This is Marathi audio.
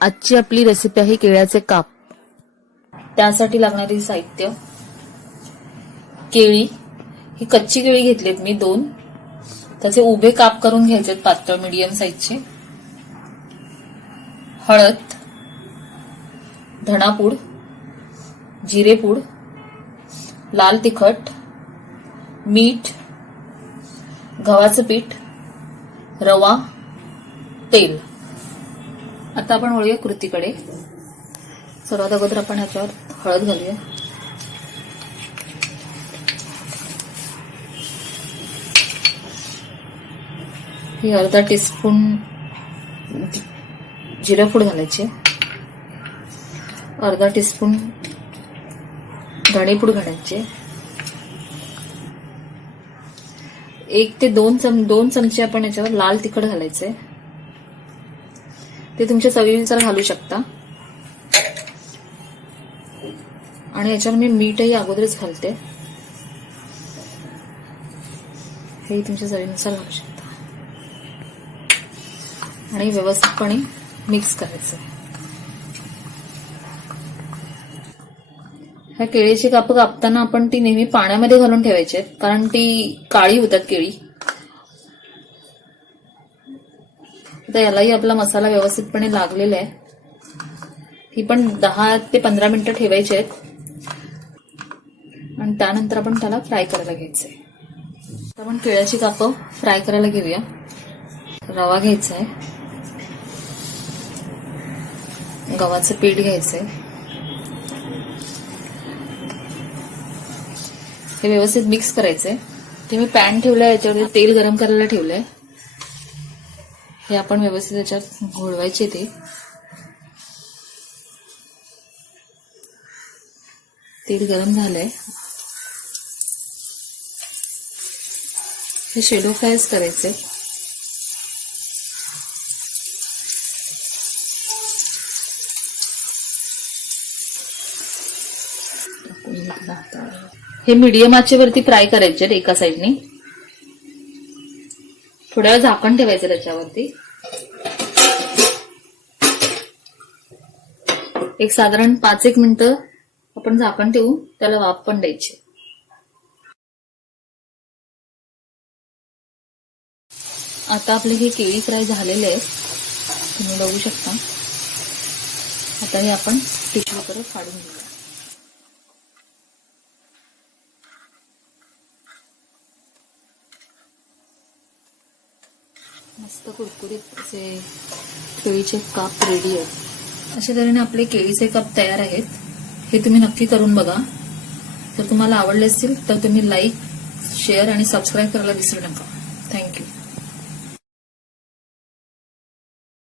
आजची आपली रेसिपी आहे केळ्याचे काप. त्यासाठी लागणारी साहित्य: केळी, ही कच्ची केळी घेतलीत मी 2. त्याचे उभे काप करून घ्यायचेत पातळ मीडियम साईजचे. हळद, धणापूड, जिरेपूड, लाल तिखट, मीठ, गव्हाचं पीठ, रवा, तेल. आता आपण वळूया कृतीकडे. सर्वात अगोदर आपण ह्याच्यावर हळद घालूया. ही अर्धा टीस्पून जिरेपूड घालायची, अर्धा टीस्पून धणेपूड घालायचे, 1 ते 2 चमचे आपण याच्यावर लाल तिखट घालायचे. ते तुमच्या चवीनुसार घालू शकता. आणि याच्यावर मी मीठही अगोदरच घालते, हे तुमच्या चवीनुसार घालू शकता. आणि व्यवस्थितपणे मिक्स करायचं. ह्या केळीची काप कापताना आपण ती नेहमी पाण्यामध्ये घालून ठेवायची, कारण ती काळी होतात केळी. आता यालाही आपला मसाला व्यवस्थितपणे लागलेला आहे. ही पण 10 ते 15 मिनिटं ठेवायची आहेत. आणि त्यानंतर आपण त्याला फ्राय करायला घ्यायचंय. आपण केळ्याची काप फ्राय करायला घेऊया. रवा घ्यायचा आहे, गव्हाचं पीठ घ्यायचंय, हे व्यवस्थित मिक्स करायचंय. ते मी पॅन ठेवलाय, याच्यावर तेल गरम करायला ठेवलंय. हे आपण व्यवस्थित याच्यात घोळवायचे. ते तेल गरम झालंय. हे शॅलो फ्रायच करायचे. हे मीडियम आचेवरती फ्राय करायचे एका साईडने. थोड्या वेळ झाकण ठेवायचं त्याच्यावरती. एक साधारण 5-1 मिनिटं आपण झाकण ठेवू, त्याला वाफ पण द्यायची. आता आपले हे केळी फ्राय झालेले आहेत, तुम्ही बघू शकता. आता हे आपण टिश्यू पेपर काढून घेऊया. मस्त कुरकुरीत असे केळीचे काप रेडी आहेत. अशा तऱ्हेने आपले केळीचे काप तयार आहेत. हे तुम्ही नक्की करून बघा. जर तुम्हाला आवडले असतील तर तुम्ही लाईक, शेअर आणि सबस्क्राईब करायला विसरू नका. थँक्यू.